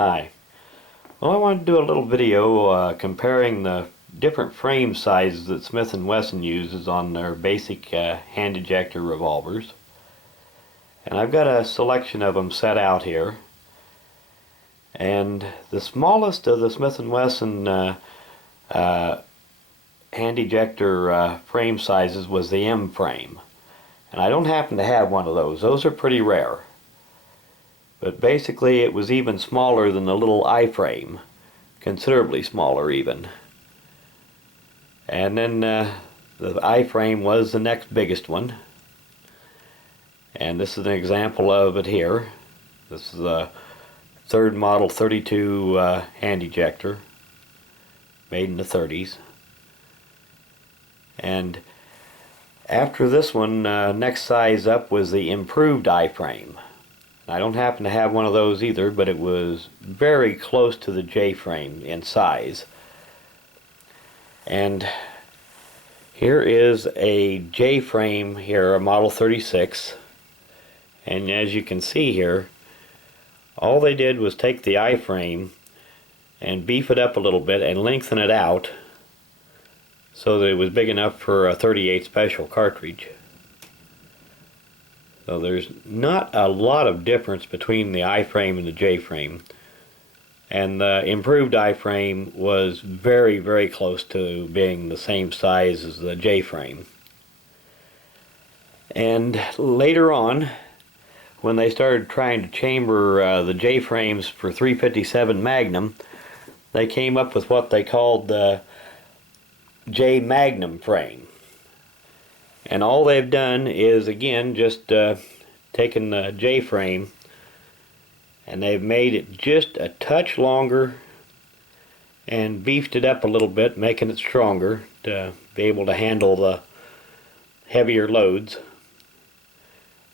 Hi. Well, I wanted to do a little video comparing the different frame sizes that Smith & Wesson uses on their basic hand ejector revolvers. And I've got a selection of them set out here. And the smallest of the Smith & Wesson hand ejector frame sizes was the M frame. And I don't happen to have one of those. Those are pretty rare. But basically it was even smaller than the little I-frame, considerably smaller even. And then the I-frame was the next biggest one. And this is an example of it here. This is a third model 32 hand ejector, made in the 30s. And after this one, next size up was the improved I-frame. I don't happen to have one of those either, but it was very close to the J-frame in size. And here is a J-frame here, a Model 36. And as you can see here, all they did was take the I-frame and beef it up a little bit and lengthen it out so that it was big enough for a 38 special cartridge. So there's not a lot of difference between the I-frame and the J-frame. And the improved I-frame was very, very close to being the same size as the J-frame. And later on, when they started trying to chamber the J-frames for 357 Magnum, they came up with what they called the J Magnum frame. And all they've done is, again, just taken the J-frame and they've made it just a touch longer and beefed it up a little bit, making it stronger to be able to handle the heavier loads.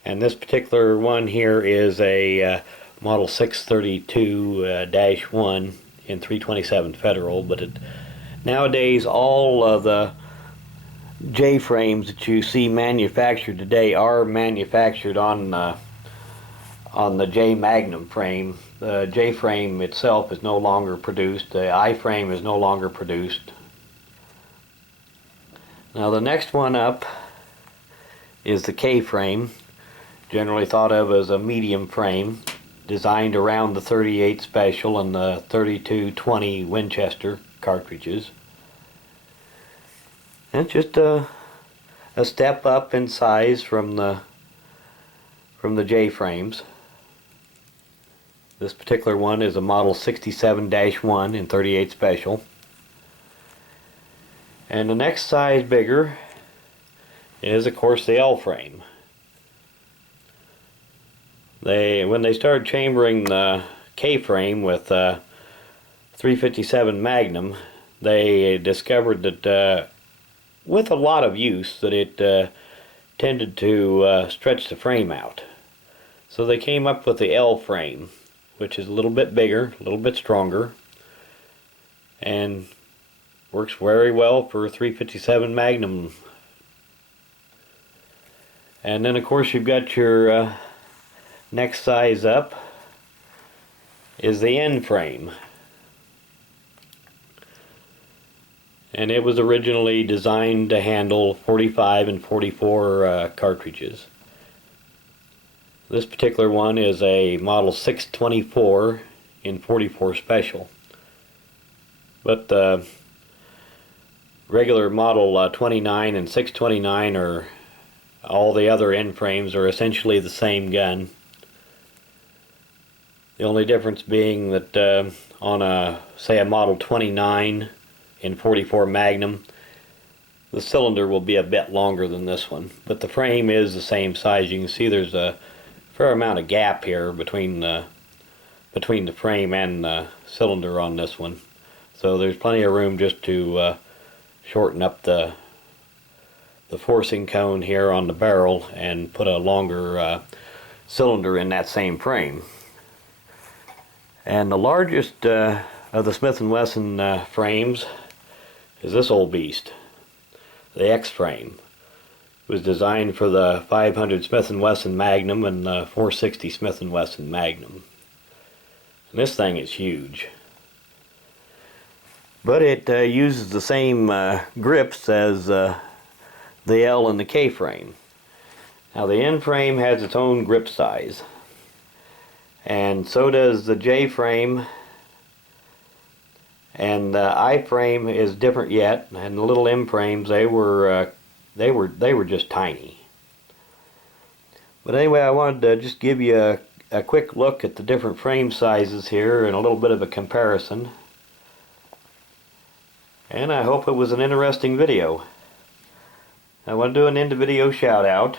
And this particular one here is a Model 632-1 in 327 Federal, but nowadays all of the J-frames that you see manufactured today are manufactured on the J Magnum frame. The J-frame itself is no longer produced. The I-frame is no longer produced. Now the next one up is the K-frame, generally thought of as a medium frame, designed around the 38 Special and the 32-20 Winchester cartridges. It's just a step up in size from the J-frames. This particular one is a Model 67-1 in 38 Special. And the next size bigger is, of course, the L-frame. When they started chambering the K-frame with 357 Magnum, they discovered that with a lot of use that it tended to stretch the frame out. So they came up with the L frame, which is a little bit bigger, a little bit stronger, and works very well for 357 Magnum. And then of course you've got your next size up is the N frame. And it was originally designed to handle 45 and 44 cartridges. This particular one is a Model 624 in 44 Special. But the regular Model 29 and 629 are all the other N frames are essentially the same gun. The only difference being that on a, say, a Model 29 in 44 Magnum, the cylinder will be a bit longer than this one, but the frame is the same size. You can see there's a fair amount of gap here between the frame and the cylinder on this one, so there's plenty of room just to shorten up the forcing cone here on the barrel and put a longer cylinder in that same frame. And the largest of the Smith & Wesson frames is this old beast, the X frame. It was designed for the 500 Smith & Wesson Magnum and the 460 Smith & Wesson Magnum. And this thing is huge. But it uses the same grips as the L and the K frame. Now the N frame has its own grip size, and so does the J frame, and the I frame is different yet, and the little M frames, they were just tiny. But anyway, I wanted to just give you a quick look at the different frame sizes here and a little bit of a comparison. And I hope it was an interesting video. I want to do an end of video shout out,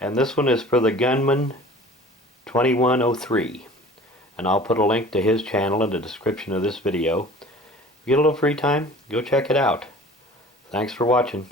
and this one is for the Gunman 2103, and I'll put a link to his channel in the description of this video. If you get a little free time, go check it out. Thanks for watching.